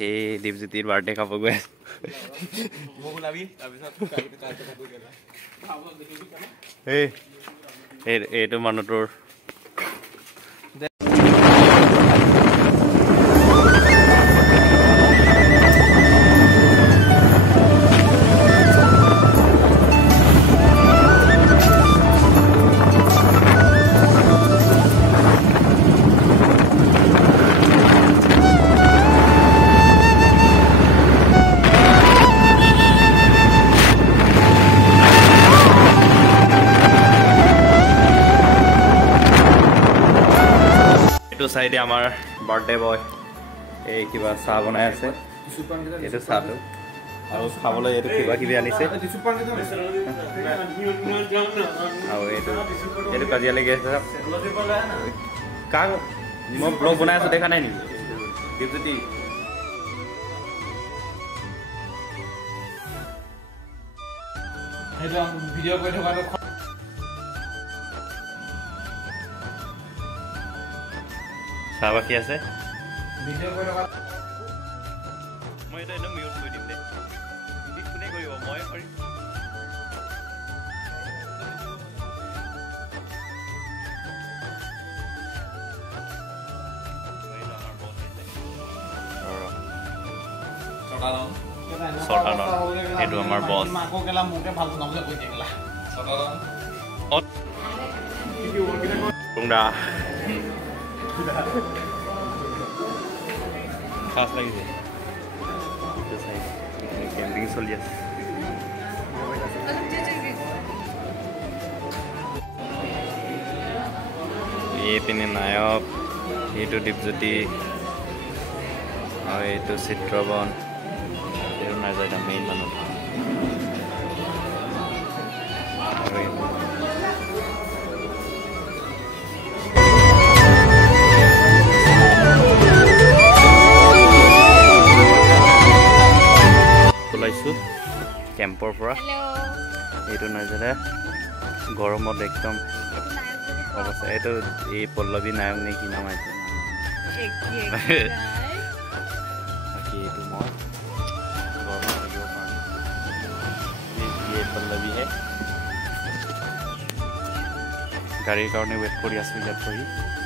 গৈছে দীপজ্যোতিৰ বাৰ্থডে খাব গৈ আছে এইটো মানুহটোৰ সাইডে আমাৰ বাৰ্থডে বয় এই কিবা চাহ বনাই আছে এইটো চাহটো আৰু খাবলৈ এইটো কিবা কিবি আনিছে আৰু এইটো কাজিয়া লাগি আছে কাক মই ব্লগ বনাই আছো দেখা নাই নেকি দীপজ্যোতি ভিডিঅ' কৰি থকাটো চাহ বাকী আছে মই এটা একদম মিউট কৰি দিম দে কোনে কৰিব মই কৰিম এইটো আমাৰ বছ খাস লাগিছে কেম্পিং চলি আছে এইপিনে নায়ক এইটো দীপজ্যোতি আৰু এইটো চিত্ৰবন এইটো নাযায় মেইন মানুহ কেম্পৰ পৰা এইটো নাজানে গৰমত একদম অৱস্থা এইটো এই পল্লৱী নায়ক নে কি নাম আছে বাকী এইটো মই গৰমত থাকিব পৰা নাই পল্লৱীহে গাড়ীৰ কাৰণে ৱেইট কৰি আছোঁ ইয়াত বহি